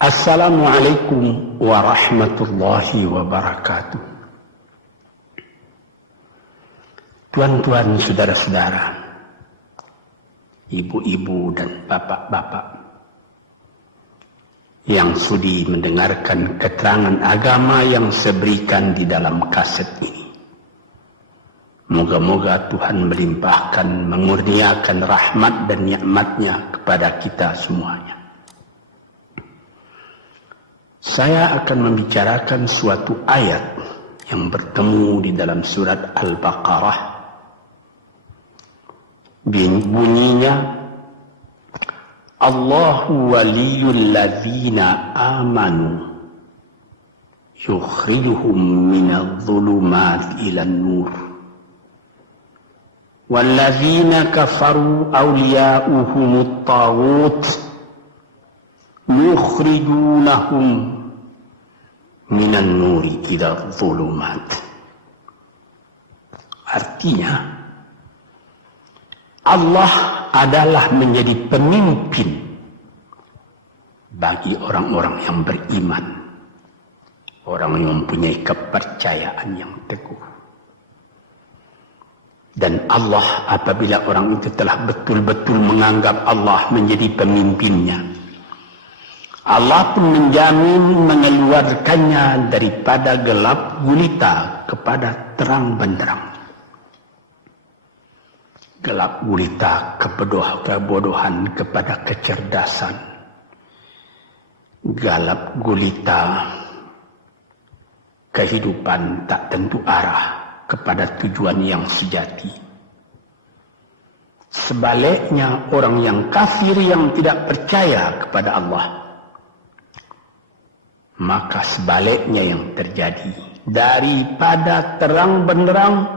Assalamualaikum warahmatullahi wabarakatuh. Tuan-tuan, saudara-saudara, ibu-ibu dan bapak-bapak yang sudi mendengarkan keterangan agama yang saya berikan di dalam kaset ini. Moga-moga Tuhan melimpahkan, mengurniakan rahmat dan nikmat-Nya kepada kita semuanya. Saya akan membicarakan suatu ayat yang bertemu di dalam surat Al-Baqarah. Bunyinya, Allahu waliyul ladzina amanu yukhrijuhum minadh dhulumati ilan nur wal ladzina kafaru awliya'uhumut taghut yukhrijunahum minan nuri ila dhulumat. Artinya, Allah adalah menjadi pemimpin bagi orang-orang yang beriman, orang yang mempunyai kepercayaan yang teguh. Dan Allah, apabila orang itu telah betul-betul menganggap Allah menjadi pemimpinnya, Allah pun menjamin mengeluarkannya daripada gelap gulita kepada terang benderang. Gelap gulita kebodohan kepada kecerdasan. Gelap gulita kehidupan tak tentu arah kepada tujuan yang sejati. Sebaliknya, orang yang kafir yang tidak percaya kepada Allah, maka sebaliknya yang terjadi, daripada terang benderang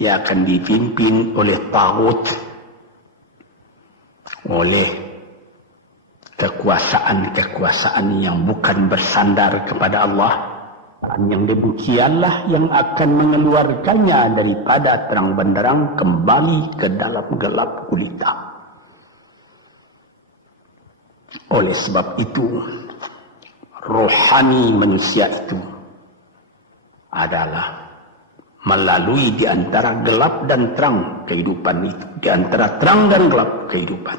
dia akan dipimpin oleh taghut, oleh kekuasaan-kekuasaan yang bukan bersandar kepada Allah. Yang demikianlah yang akan mengeluarkannya daripada terang benderang kembali ke dalam gelap gulita. Oleh sebab itu, rohani manusia itu adalah melalui di antara gelap dan terang kehidupan itu, di antara terang dan gelap kehidupan.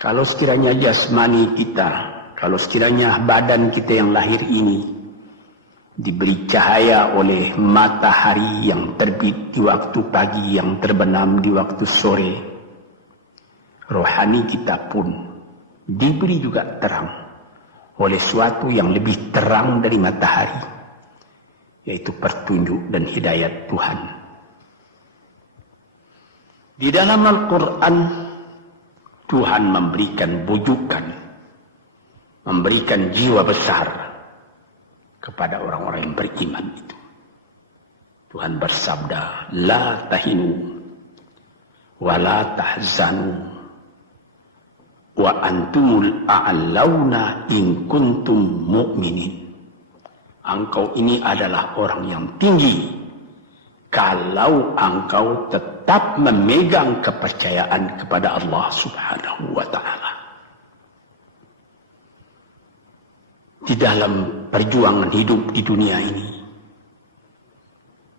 Kalau sekiranya jasmani kita, kalau sekiranya badan kita yang lahir ini diberi cahaya oleh matahari yang terbit di waktu pagi, yang terbenam di waktu sore, rohani kita pun diberi juga terang oleh suatu yang lebih terang dari matahari, yaitu petunjuk dan hidayat Tuhan. Di dalam Al-Quran, Tuhan memberikan bujukan, memberikan jiwa besar kepada orang-orang yang beriman itu. Tuhan bersabda, La tahinu wa la tahzanu wa antumul a'launa in kuntum mu'minin. Engkau ini adalah orang yang tinggi kalau engkau tetap memegang kepercayaan kepada Allah Subhanahu wa ta'ala. Di dalam perjuangan hidup di dunia ini,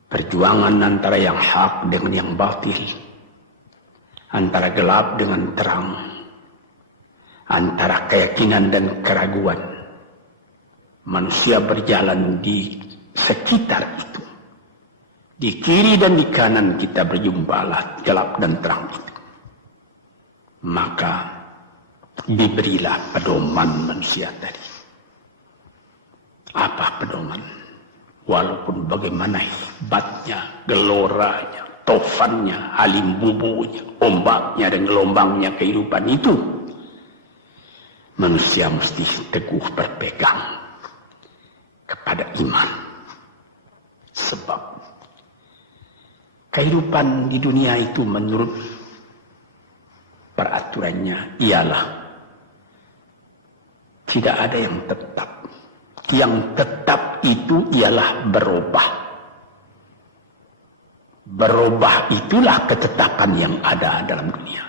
perjuangan antara yang hak dengan yang batil, antara gelap dengan terang, antara keyakinan dan keraguan, manusia berjalan di sekitar itu. Di kiri dan di kanan kita berjumpalah gelap dan terang itu. Maka diberilah pedoman manusia tadi. Apa pedoman? Walaupun bagaimana hebatnya, geloranya, tofannya, halim bubunya, ombaknya dan gelombangnya kehidupan itu, manusia mesti teguh berpegang kepada iman. Sebab kehidupan di dunia itu menurut peraturannya ialah tidak ada yang tetap. Yang tetap itu ialah berubah. Berubah itulah ketetapan yang ada dalam dunia.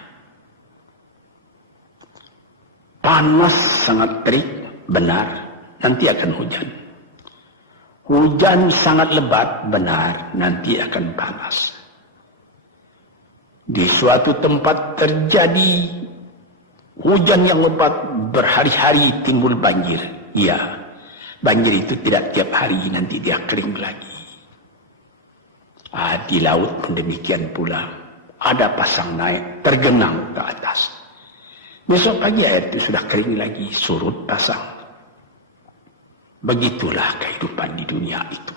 Panas sangat terik, benar, nanti akan hujan. Hujan sangat lebat, benar, nanti akan panas. Di suatu tempat terjadi hujan yang lebat, berhari-hari timbul banjir. Iya, banjir itu tidak tiap hari, nanti dia kering lagi. Di laut pun demikian pula. Ada pasang naik, tergenang ke atas. Besok pagi air itu sudah kering lagi, surut pasang. Begitulah kehidupan di dunia itu.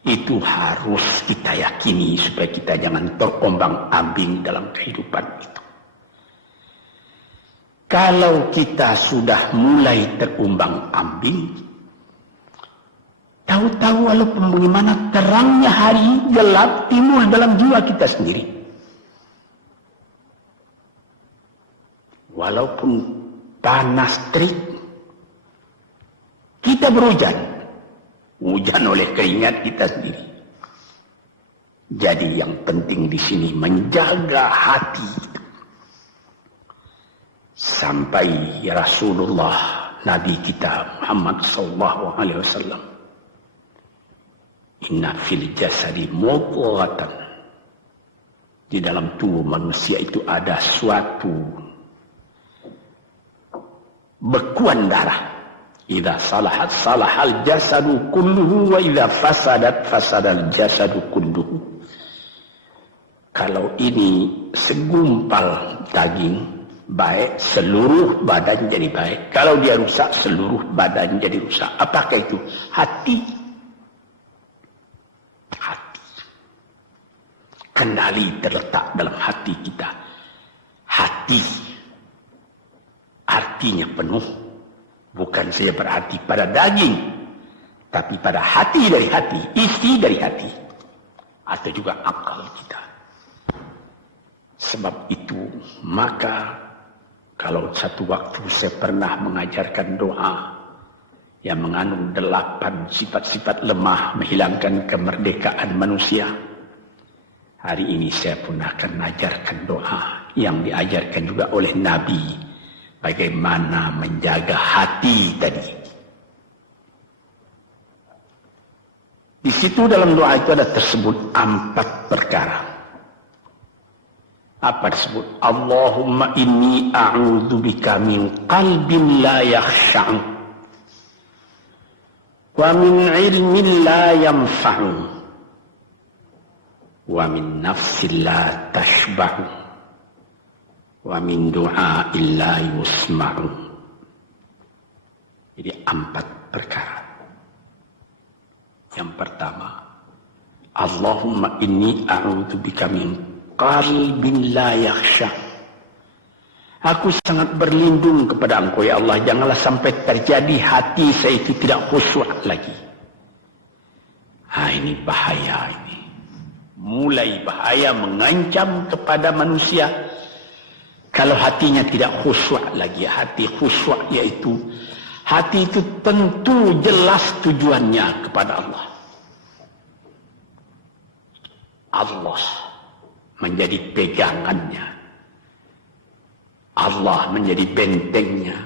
Itu harus kita yakini supaya kita jangan terombang-ambing dalam kehidupan itu. Kalau kita sudah mulai terombang-ambing, tahu-tahu walaupun bagaimana terangnya hari gelap timbul dalam jiwa kita sendiri. Walaupun panas terik, kita berhujan. Hujan oleh keringat kita sendiri. Jadi yang penting di sini menjaga hati. Sampai Rasulullah Nabi kita Muhammad SAW, inna fil jasadi mudghatan, di dalam tubuh manusia itu ada suatu bekuan darah. Idza salahat salahal jasadu kulluhu wa idza fasadat fasadal jasadu kulluhu. Kalau ini segumpal daging baik, seluruh badan jadi baik. Kalau dia rusak, seluruh badan jadi rusak. Apakah itu? Hati. Hati. Kendali terletak dalam hati kita. Hati artinya penuh, bukan saja berarti pada daging, tapi pada hati dari hati, isi dari hati, atau juga akal kita. Sebab itu, maka kalau satu waktu saya pernah mengajarkan doa yang mengandung 8 sifat-sifat lemah menghilangkan kemerdekaan manusia, hari ini saya pun akan mengajarkan doa yang diajarkan juga oleh Nabi. Bagaimana menjaga hati tadi. Di situ dalam doa itu ada tersebut 4 perkara. Apa disebut? Allahumma inni a'udzubika min qalbin la yakhsha'u wa min ilmin la yanfa'u wa min nafsin la tashba'u wa min du'a illa yusma'u. Jadi 4 perkara. Yang pertama, Allahumma inni a'udzubika min qalbin la yakhsha. Aku sangat berlindung kepada Engkau ya Allah, janganlah sampai terjadi hati saya itu tidak khusyuk lagi. Ini bahaya ini. Mulai bahaya, mengancam kepada manusia. Kalau hatinya tidak khusyuk lagi, hati khusyuk yaitu hati itu tentu jelas tujuannya kepada Allah. Allah menjadi pegangannya. Allah menjadi bentengnya.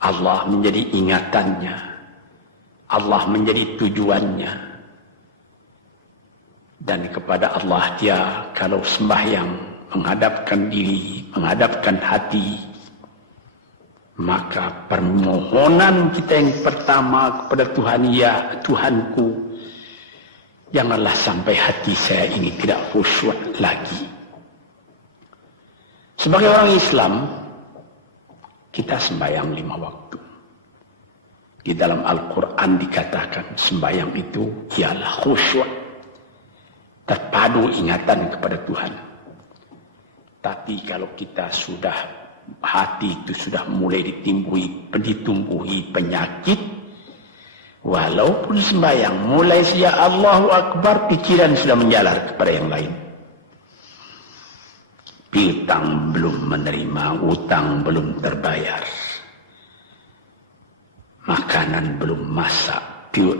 Allah menjadi ingatannya. Allah menjadi tujuannya. Dan kepada Allah dia kalau sembahyang menghadapkan diri, menghadapkan hati, maka permohonan kita yang pertama kepada Tuhan, ya Tuhanku, janganlah sampai hati saya ini tidak khusyuk lagi. Sebagai orang Islam, kita sembahyang 5 waktu. Di dalam Al-Quran dikatakan sembahyang itu ialah khusyuk, terpadu ingatan kepada Tuhan. Tapi kalau kita sudah, hati itu sudah mulai ditumbuhi penyakit, walaupun sembahyang, mulai sejak Allahu Akbar, pikiran sudah menjalar kepada yang lain. Piutang belum menerima, utang belum terbayar, makanan belum masak,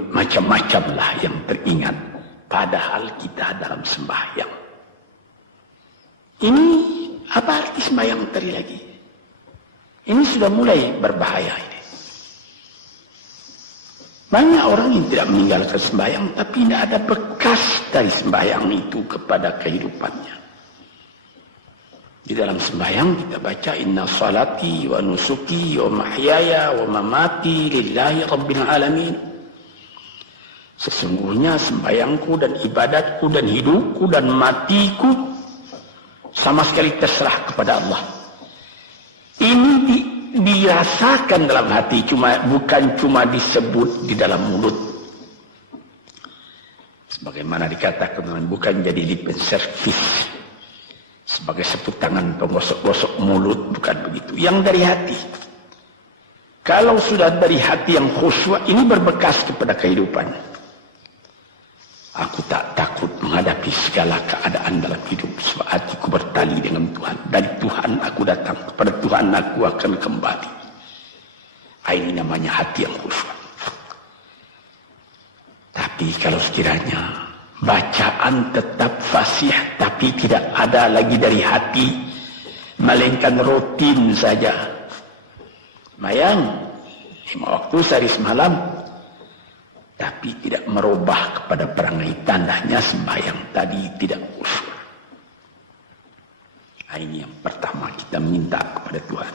macam-macam lah yang teringat. Padahal kita dalam sembahyang. Ini apa arti sembahyang tadi lagi? Ini sudah mulai berbahaya ini. Banyak orang yang tidak meninggalkan sembahyang, tapi tidak ada bekas dari sembahyang itu kepada kehidupannya. Di dalam sembahyang kita baca inna salati wa nusuki wa mahyaya wa mamati lillahi rabbil alamin. Sesungguhnya sembahyangku dan ibadatku dan hidupku dan matiku sama sekali terserah kepada Allah. Ini dirasakan dalam hati, bukan cuma disebut di dalam mulut. Sebagaimana dikatakan, bukan jadi lip service sebagai seput tangan penggosok-gosok mulut, bukan begitu. Yang dari hati. Kalau sudah dari hati yang khusyuk, ini berbekas kepada kehidupan. Aku tak takut menghadapi segala keadaan dalam hidup, sebab hatiku bertali dengan Tuhan. Dari Tuhan aku datang, kepada Tuhan aku akan kembali. Ini namanya hati yang khusyuk. Tapi kalau sekiranya bacaan tetap fasih, tapi tidak ada lagi dari hati, melainkan rutin saja. Mayang 5 waktu sehari semalam, tapi tidak merubah kepada perangai, tandanya sembahyang tadi tidak khusyuk. Ini yang pertama kita minta kepada Tuhan.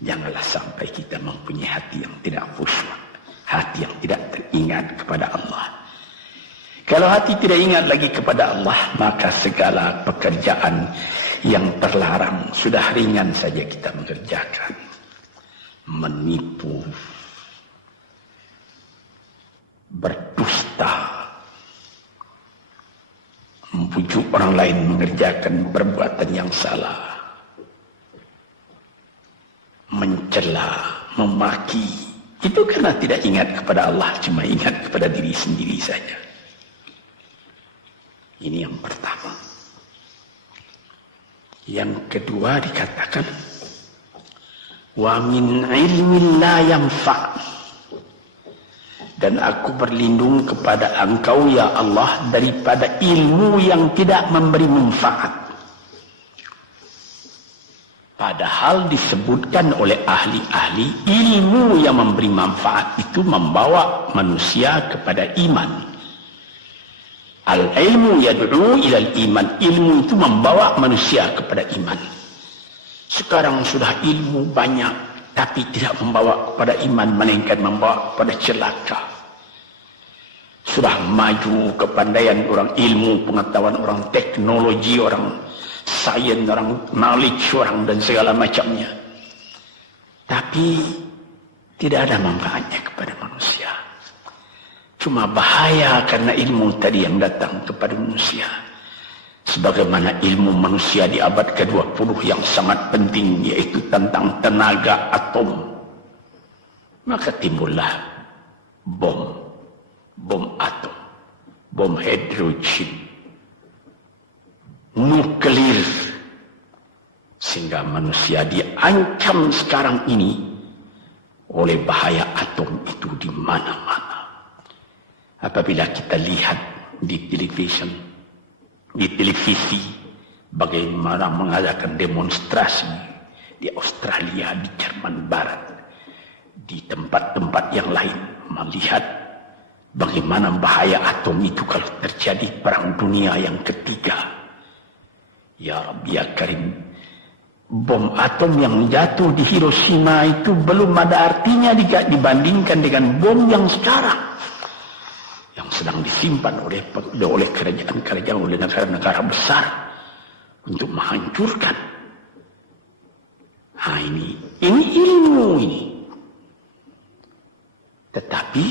Janganlah sampai kita mempunyai hati yang tidak khusyuk, hati yang tidak teringat kepada Allah. Kalau hati tidak ingat lagi kepada Allah, maka segala pekerjaan yang terlarang sudah ringan saja kita mengerjakan. Menipu, berdusta, membujuk orang lain mengerjakan perbuatan yang salah, mencela, memaki, itu karena tidak ingat kepada Allah, cuma ingat kepada diri sendiri saja. Ini yang pertama. Yang kedua dikatakan, wa min ilmin la yanfa'. Dan aku berlindung kepada Engkau ya Allah daripada ilmu yang tidak memberi manfaat. Padahal disebutkan oleh ahli-ahli, ilmu yang memberi manfaat itu membawa manusia kepada iman. Al-ilmu yad'u ilal iman. Ilmu itu membawa manusia kepada iman. Sekarang sudah ilmu banyak, tapi tidak membawa kepada iman, melainkan membawa kepada celaka. Sudah maju kepandaian orang, ilmu, pengetahuan orang, teknologi orang, sains orang, knowledge orang, dan segala macamnya. Tapi tidak ada manfaatnya kepada manusia. Cuma bahaya karena ilmu tadi yang datang kepada manusia. Sebagaimana ilmu manusia di abad ke-20 yang sangat penting, yaitu tentang tenaga atom. Maka timbullah bom atom, bom hidrogen, nuklir. Sehingga manusia diancam sekarang ini oleh bahaya atom itu di mana-mana. Apabila kita lihat di televisi bagaimana mengadakan demonstrasi di Australia, di Jerman Barat, di tempat-tempat yang lain, melihat bagaimana bahaya atom itu kalau terjadi perang dunia yang ketiga. Ya Rabbi ya Karim, bom atom yang jatuh di Hiroshima itu belum ada artinya dibandingkan dengan bom yang sekarang, yang sedang disimpan oleh kerajaan-kerajaan, oleh negara-negara besar untuk menghancurkan. Nah, ini ilmu ini. Tetapi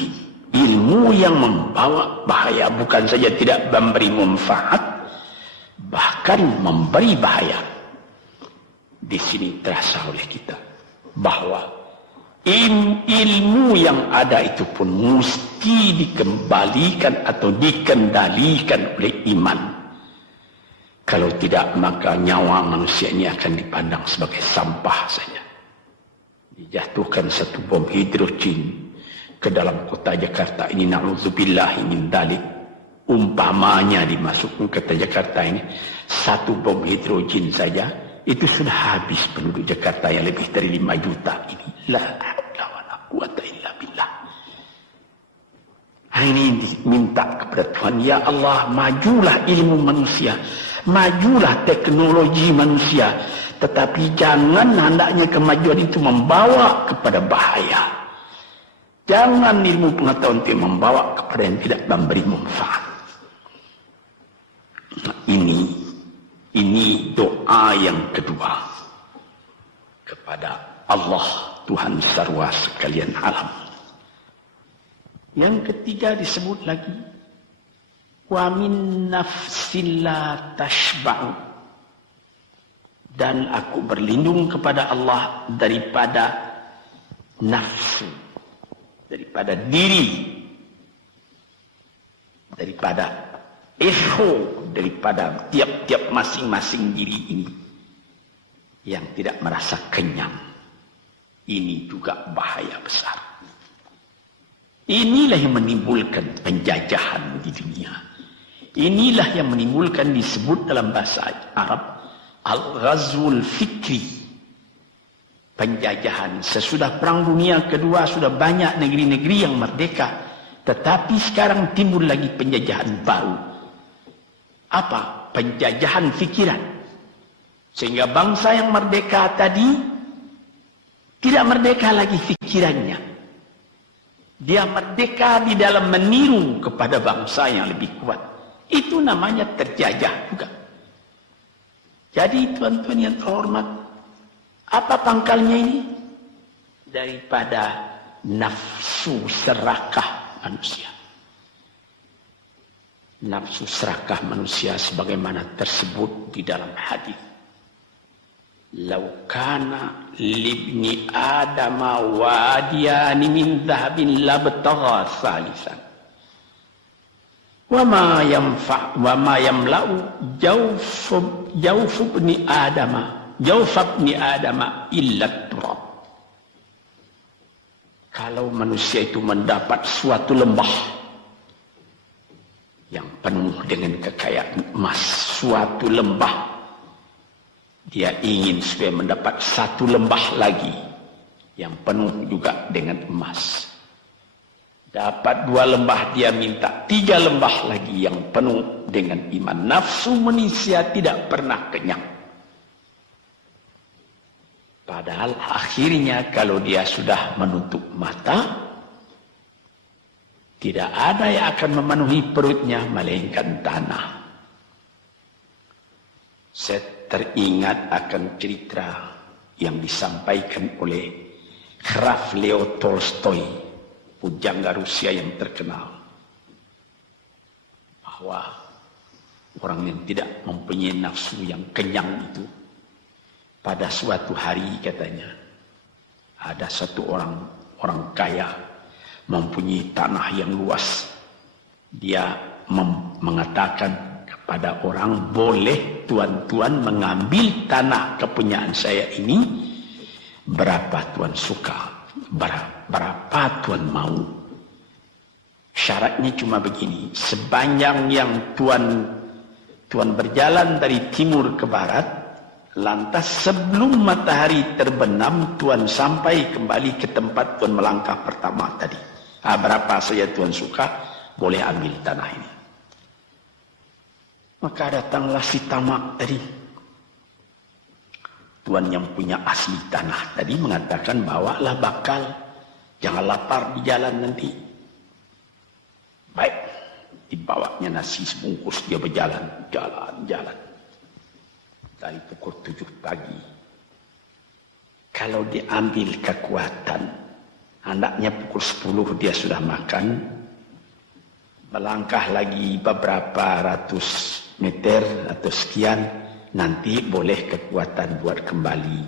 ilmu yang membawa bahaya, bukan saja tidak memberi manfaat, bahkan memberi bahaya. Di sini terasa oleh kita bahwa ilmu yang ada itu pun mesti dikembalikan atau dikendalikan oleh iman. Kalau tidak, maka nyawa manusia ini akan dipandang sebagai sampah saja. Dijatuhkan satu bom hidrogen ke dalam kota Jakarta ini, na'udzubillahi min dzalik. Umpamanya dimasukkan ke kota Jakarta ini satu bom hidrogen saja, itu sudah habis penduduk Jakarta yang lebih dari 5 juta ini. La haula wala quwata illa billah. Ini minta kepada Tuhan, ya Allah, majulah ilmu manusia, majulah teknologi manusia, tetapi jangan hendaknya kemajuan itu membawa kepada bahaya. Jangan ilmu pengetahuan itu membawa kepada yang tidak memberi manfaat. Nah, ini doa yang kedua kepada Allah Tuhan sarwa sekalian alam. Yang ketiga disebut lagi, wa min nafsin la tashba'u, dan aku berlindung kepada Allah daripada nafsu, daripada diri, daripada ego, daripada tiap-tiap masing-masing diri ini yang tidak merasa kenyang. Ini juga bahaya besar. Inilah yang menimbulkan penjajahan di dunia. Inilah yang menimbulkan, disebut dalam bahasa Arab, al-ghazwul fikri, penjajahan. Sesudah Perang Dunia Kedua sudah banyak negeri-negeri yang merdeka, tetapi sekarang timbul lagi penjajahan baru. Apa? Penjajahan fikiran. Sehingga bangsa yang merdeka tadi tidak merdeka lagi fikirannya. Dia merdeka di dalam meniru kepada bangsa yang lebih kuat. Itu namanya terjajah juga. Jadi tuan-tuan yang terhormat, apa pangkalnya ini? Daripada nafsu serakah manusia. Nafsu serakah manusia sebagaimana tersebut di dalam hadis. Lau kana libni adama wadiyani min dhahabin labtagha salisan. Wa ma yamla'u jawf ibni adama illa turab. Kalau manusia itu mendapat suatu lembah yang penuh dengan kekayaan emas, suatu lembah, dia ingin supaya mendapat satu lembah lagi yang penuh juga dengan emas. Dapat 2 lembah, dia minta 3 lembah lagi yang penuh dengan iman. Nafsu manusia tidak pernah kenyang. Padahal akhirnya kalau dia sudah menutup mata, tidak ada yang akan memenuhi perutnya melainkan tanah. Saya teringat akan cerita yang disampaikan oleh Graf Leo Tolstoy, pujangga Rusia yang terkenal, bahwa orang yang tidak mempunyai nafsu yang kenyang itu, pada suatu hari katanya, ada satu orang kaya mempunyai tanah yang luas. Dia mengatakan kepada orang, boleh tuan-tuan mengambil tanah kepunyaan saya ini, berapa tuan suka, berapa tuan mau. Syaratnya cuma begini, sepanjang yang tuan berjalan dari timur ke barat, lantas sebelum matahari terbenam, tuan sampai kembali ke tempat tuan melangkah pertama tadi. Berapa saja tuan suka, boleh ambil tanah ini. Maka datanglah si tamak tadi. Tuan yang punya asli tanah tadi mengatakan, bawalah bakal, jangan lapar di jalan nanti. Baik, dibawanya nasi sebungkus, dia berjalan, jalan. Dari pukul 7 pagi. Kalau diambil kekuatan, hendaknya pukul 10 dia sudah makan. Melangkah lagi beberapa ratus meter atau sekian, nanti boleh kekuatan buat kembali.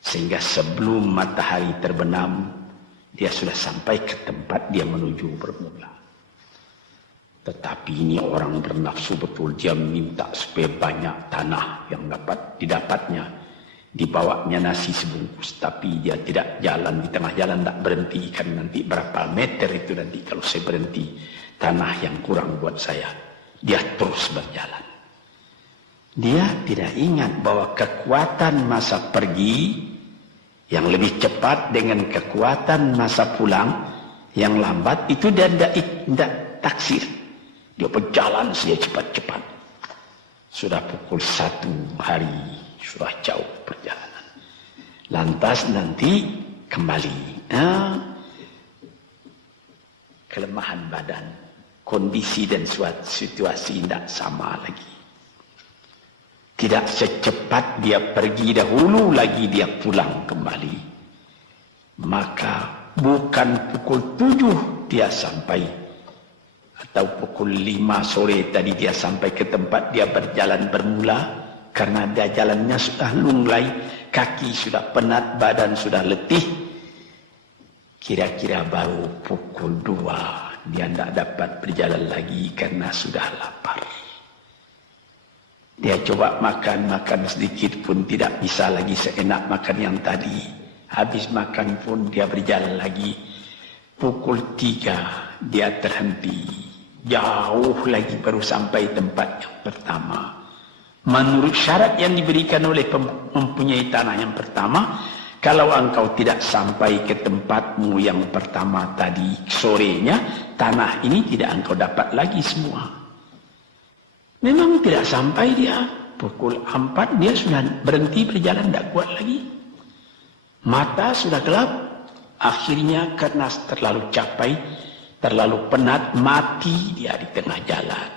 Sehingga sebelum matahari terbenam, dia sudah sampai ke tempat dia menuju bermula. Tetapi ini orang bernafsu betul, dia minta supaya banyak tanah yang didapatnya. Dibawanya nasi sebungkus, tapi dia tidak jalan, di tengah jalan tidak berhenti, kan nanti berapa meter itu nanti kalau saya berhenti, tanah yang kurang buat saya. Dia terus berjalan. Dia tidak ingat bahwa kekuatan masa pergi yang lebih cepat dengan kekuatan masa pulang yang lambat itu dia tidak taksir. Dia berjalan saja cepat-cepat. Sudah pukul 1 hari, sudah jauh perjalanan. Lantas nanti kembali. Kelemahan badan, kondisi dan situasi tidak sama lagi. Tidak secepat dia pergi dahulu lagi dia pulang kembali. Maka bukan pukul 7 dia sampai. Atau pukul 5 sore tadi dia sampai ke tempat dia berjalan bermula. Karena dia jalannya sudah lunglai. Kaki sudah penat, badan sudah letih. Kira-kira baru pukul 2 dia tidak dapat berjalan lagi karena sudah lapar. Dia coba makan sedikit pun tidak bisa lagi seenak makan yang tadi. Habis makan pun dia berjalan lagi. Pukul 3 dia terhenti. Jauh lagi baru sampai tempat yang pertama. Menurut syarat yang diberikan oleh mempunyai tanah yang pertama, kalau engkau tidak sampai ke tempatmu yang pertama tadi sorenya, tanah ini tidak engkau dapat lagi semua. Memang tidak sampai dia. Pukul 4 dia sudah berhenti berjalan, tidak kuat lagi. Mata sudah gelap. Akhirnya karena terlalu capai, terlalu penat, mati dia di tengah jalan.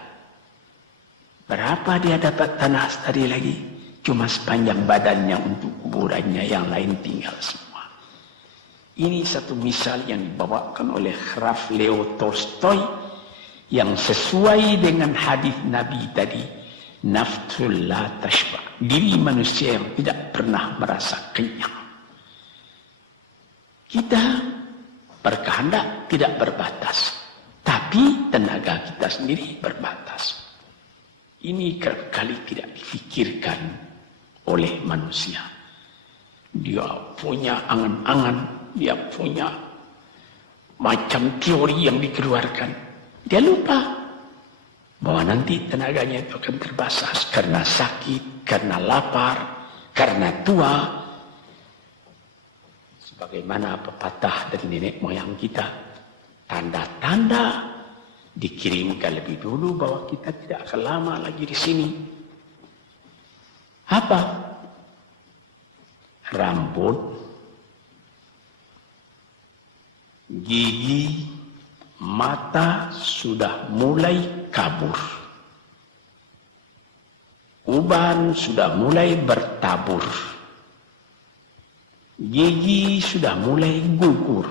Berapa dia dapat tanah tadi lagi? Cuma sepanjang badannya untuk kuburannya, yang lain tinggal semua. Ini satu misal yang dibawakan oleh Graf Leo Tolstoy yang sesuai dengan hadis Nabi tadi, nafsul la tashba, diri manusia yang tidak pernah merasa kenyang. Kita berkehendak tidak berbatas, tapi tenaga kita sendiri berbatas. Ini kali tidak difikirkan oleh manusia. Dia punya angan-angan, dia punya macam teori yang dikeluarkan. Dia lupa bahwa nanti tenaganya itu akan terbatas karena sakit, karena lapar, karena tua. Sebagaimana pepatah dari nenek moyang kita, tanda-tanda dikirimkan lebih dulu bahwa kita tidak akan lama lagi di sini. Apa? Rambut, gigi, mata sudah mulai kabur. Uban sudah mulai bertabur. Gigi sudah mulai gugur.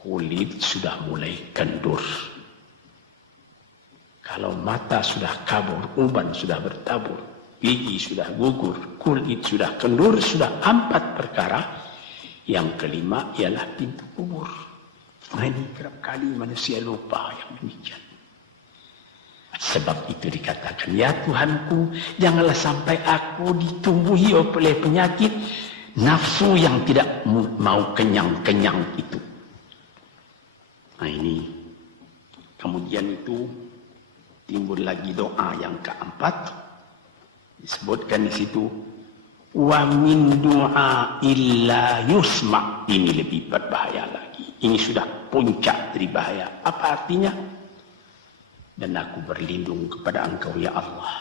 Kulit sudah mulai kendur. Kalau mata sudah kabur, uban sudah bertabur, gigi sudah gugur, kulit sudah kendur, sudah 4 perkara. Yang kelima ialah pintu kubur. Nah, ini kerap kali manusia lupa yang demikian. Sebab itu dikatakan, ya Tuhanku, janganlah sampai aku ditumbuhi oleh penyakit nafsu yang tidak mau kenyang-kenyang itu. Nah ini, kemudian itu timbul lagi doa yang keempat. Disebutkan di situ, wa min du'a illa yusma. Ini lebih berbahaya lagi. Ini sudah puncak dari bahaya. Apa artinya? Dan aku berlindung kepada Engkau ya Allah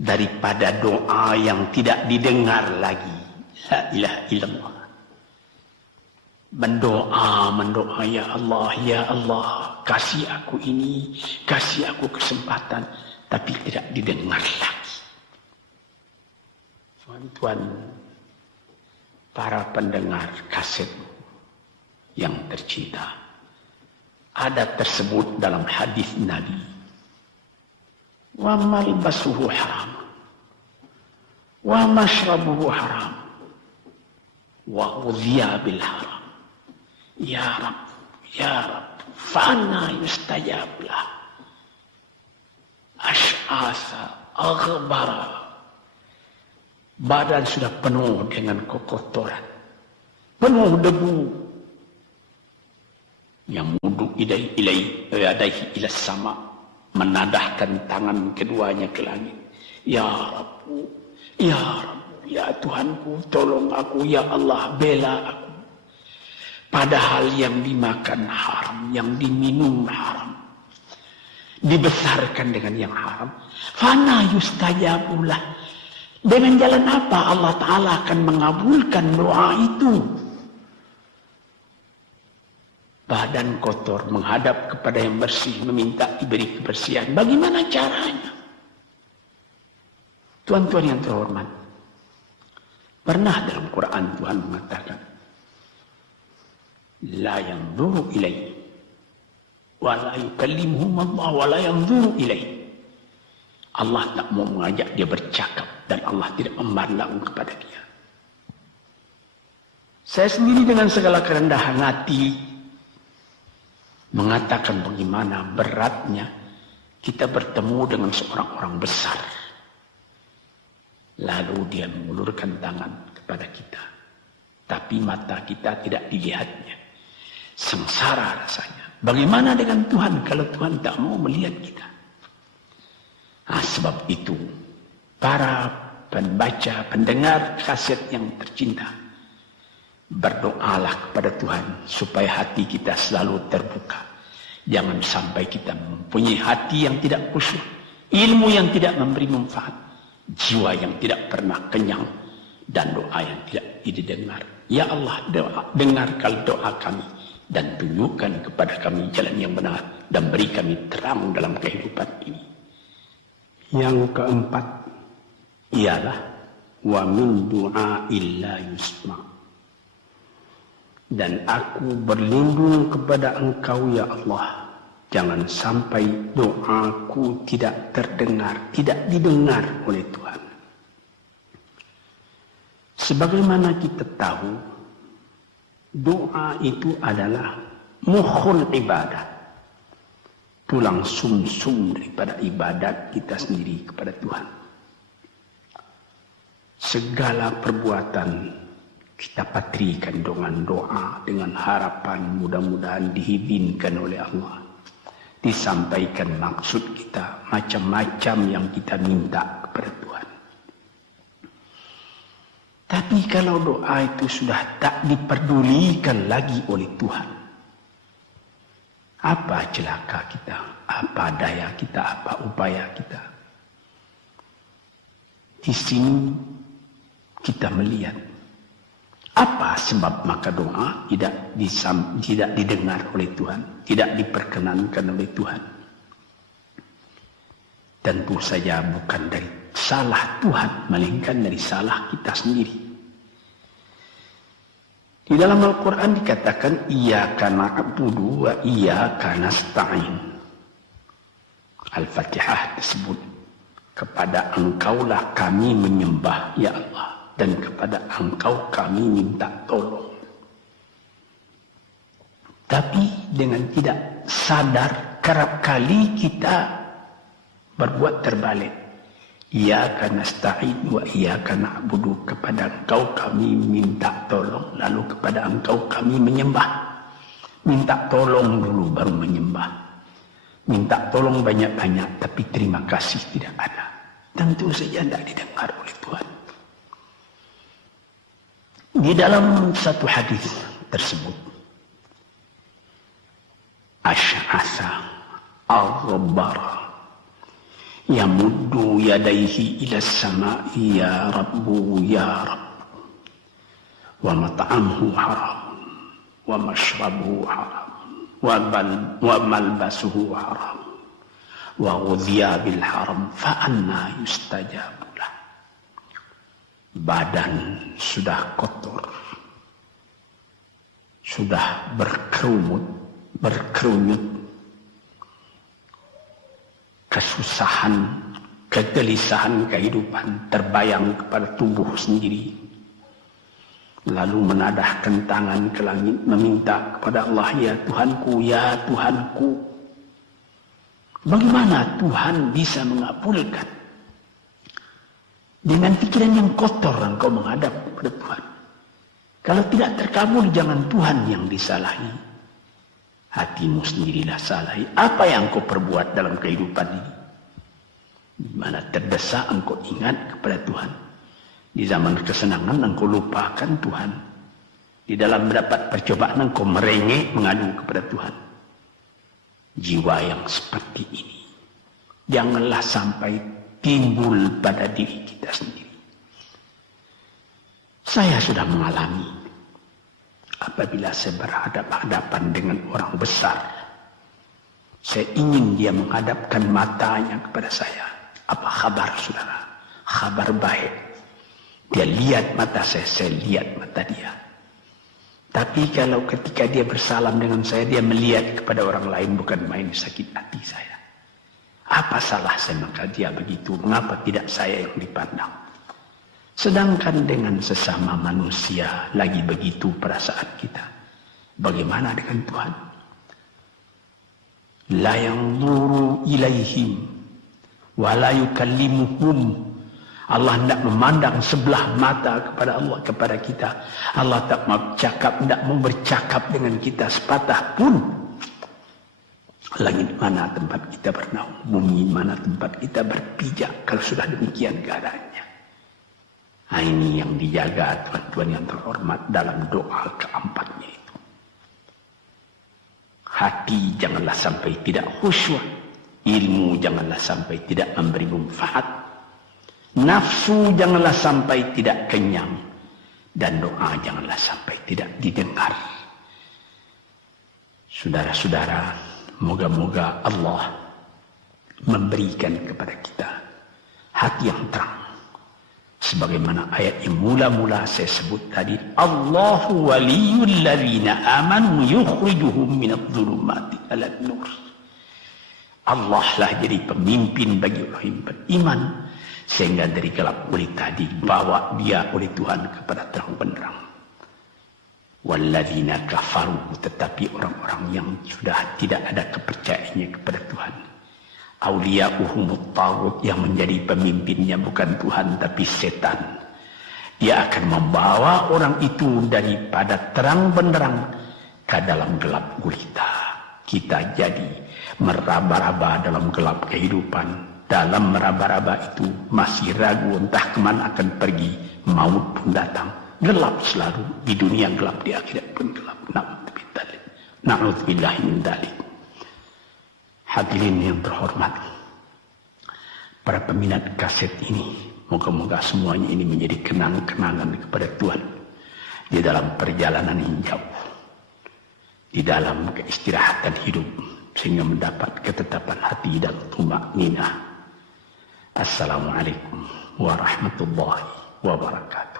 daripada doa yang tidak didengar lagi. La ilaha illallah. Mendoa ya Allah, kasih aku ini, kasih aku kesempatan, tapi tidak didengar lagi. Tuan-tuan, para pendengar kaset yang tercinta, ada tersebut dalam hadis Nabi, wa malbasuhu haram, wa mashrabuhu haram, wa udhiya bil haram. Ya Rab, ya Rab, fa'ana yustajab lah. Ash'asa, aghbara. Badan sudah penuh dengan kekotoran, penuh debu. Yang mudu ilaihi ila sama, menadahkan tangan keduanya ke langit. Ya Rabbu, ya Rabbu, ya Tuhanku, tolong aku, ya Allah, bela aku. Padahal yang dimakan haram, yang diminum haram, dibesarkan dengan yang haram. Fana yustajabulah. Dengan jalan apa Allah Ta'ala akan mengabulkan doa itu? Badan kotor menghadap kepada yang bersih, meminta diberi kebersihan. Bagaimana caranya? Tuan-tuan yang terhormat, pernah dalam Quran Tuhan mengatakan, la yanzuru ilaihi wa la yukallimuhum Allah wa la yanzuru ilaihi. Allah tak mau mengajak dia bercakap dan Allah tidak memandang kepada dia. Saya sendiri dengan segala kerendahan hati mengatakan bagaimana beratnya kita bertemu dengan seorang orang besar. Lalu dia mengulurkan tangan kepada kita. Tapi mata kita tidak dilihatnya. Sengsara rasanya. Bagaimana dengan Tuhan kalau Tuhan tak mau melihat kita? Nah, sebab itu para pembaca, pendengar kaset yang tercinta, berdoalah kepada Tuhan supaya hati kita selalu terbuka. Jangan sampai kita mempunyai hati yang tidak khusyuk, ilmu yang tidak memberi manfaat, jiwa yang tidak pernah kenyang, dan doa yang tidak didengar. Ya Allah, dengarkan doa kami dan tunjukkan kepada kami jalan yang benar dan beri kami terang dalam kehidupan ini. Yang keempat ialah wa min du'ail la yusma. Dan aku berlindung kepada Engkau ya Allah, jangan sampai doaku tidak terdengar, tidak didengar oleh Tuhan. Sebagaimana kita tahu, doa itu adalah mukhul ibadah, tulang sumsum daripada ibadat kita sendiri kepada Tuhan. Segala perbuatan kita patrikan dengan doa, dengan harapan mudah-mudahan diizinkan oleh Allah. Disampaikan maksud kita, macam-macam yang kita minta kepada Tuhan. Tapi kalau doa itu sudah tak diperdulikan lagi oleh Tuhan, apa celaka kita, apa daya kita, apa upaya kita? Di sini kita melihat apa sebab maka doa tidak didengar oleh Tuhan, tidak diperkenankan oleh Tuhan. Tentu saja bukan dari salah Tuhan, melainkan dari salah kita sendiri. Di dalam Al-Quran dikatakan, Iyyaka na'budu wa iyyaka nasta'in. Al-Fatihah tersebut, kepada Engkaulah kami menyembah, ya Allah, dan kepada Engkau kami minta tolong. Tapi dengan tidak sadar, kerap kali kita berbuat terbalik. Iyyaka nasta'in wa iyyaka na'budu, kepada Engkau kami minta tolong, lalu kepada Engkau kami menyembah. Minta tolong dulu baru menyembah. Minta tolong banyak-banyak tapi terima kasih tidak ada. Tentu saja tidak didengar oleh Tuhan. Di dalam satu hadis tersebut, Asy'asa al-Ghabbara yamuddu yadayhi ila as-sama'i ya Rabbu ya Rabbu, wa mat'amuhu haram wa mashrabuhu haram wa malbasuhu haram wa ghudhiya bil haram fa anna yustajabu lah. Badan sudah kotor, sudah berkerunyut, kesusahan, kegelisahan kehidupan terbayang kepada tubuh sendiri. Lalu menadahkan tangan ke langit meminta kepada Allah, ya Tuhanku, ya Tuhanku. Bagaimana Tuhan bisa mengabulkan? Dengan pikiran yang kotor engkau menghadap kepada Tuhan. Kalau tidak terkabul, jangan Tuhan yang disalahi. Hatimu sendirilah salah. Apa yang kau perbuat dalam kehidupan ini? Di mana terdesak engkau ingat kepada Tuhan. Di zaman kesenangan engkau lupakan Tuhan. Di dalam mendapat percobaan engkau merengek mengadu kepada Tuhan. Jiwa yang seperti ini janganlah sampai timbul pada diri kita sendiri. Saya sudah mengalami apabila saya berhadapan-hadapan dengan orang besar. Saya ingin dia menghadapkan matanya kepada saya. Apa kabar saudara? Kabar baik. Dia lihat mata saya lihat mata dia. Tapi kalau ketika dia bersalam dengan saya, dia melihat kepada orang lain, bukan main sakit hati saya. Apa salah saya maka dia begitu? Mengapa tidak saya yang dipandang? Sedangkan dengan sesama manusia lagi begitu perasaan kita. Bagaimana dengan Tuhan? La yanzuru ilaihim wa la yukallimuhum. Allah tidak memandang sebelah mata kepada Allah, kepada kita. Allah tak mau bercakap dengan kita sepatah pun. Langit mana tempat kita bernaung, bumi mana tempat kita berpijak kalau sudah demikian keadaannya. Nah, ini yang dijaga tuan-tuan yang terhormat dalam doa keempatnya itu. Hati janganlah sampai tidak khusyuk, ilmu janganlah sampai tidak memberi manfaat. Nafsu janganlah sampai tidak kenyang, dan doa janganlah sampai tidak didengar. Saudara-saudara, moga-moga Allah memberikan kepada kita hati yang terang. Sebagaimana ayat yang mula-mula saya sebut tadi, Allahu waliyul ladzina amanu yukhrijuhum minadh-dhulumati ilan nur. Allah lah jadi pemimpin bagi orang yang beriman, sehingga dari gelap gulita dibawa dia oleh Tuhan kepada terang benderang. Walladzina kafaru, tetapi orang-orang yang sudah tidak ada kepercayaannya kepada Tuhan. Auliya'uhumut taghut, yang menjadi pemimpinnya bukan Tuhan tapi setan. Dia akan membawa orang itu daripada terang benderang ke dalam gelap gulita. Kita jadi meraba-raba dalam gelap kehidupan. Dalam meraba-raba itu masih ragu entah kemana akan pergi. Maut pun datang. Gelap selalu. Di dunia gelap, di akhirat pun gelap. Na'udzubillah min dzalik. Hadirin yang terhormat, para peminat kaset ini, moga-moga semuanya ini menjadi kenang-kenangan kepada Tuhan di dalam perjalanan yang jauh, di dalam keistirahatan hidup, sehingga mendapat ketetapan hati dan tumakninah. Assalamualaikum warahmatullahi wabarakatuh.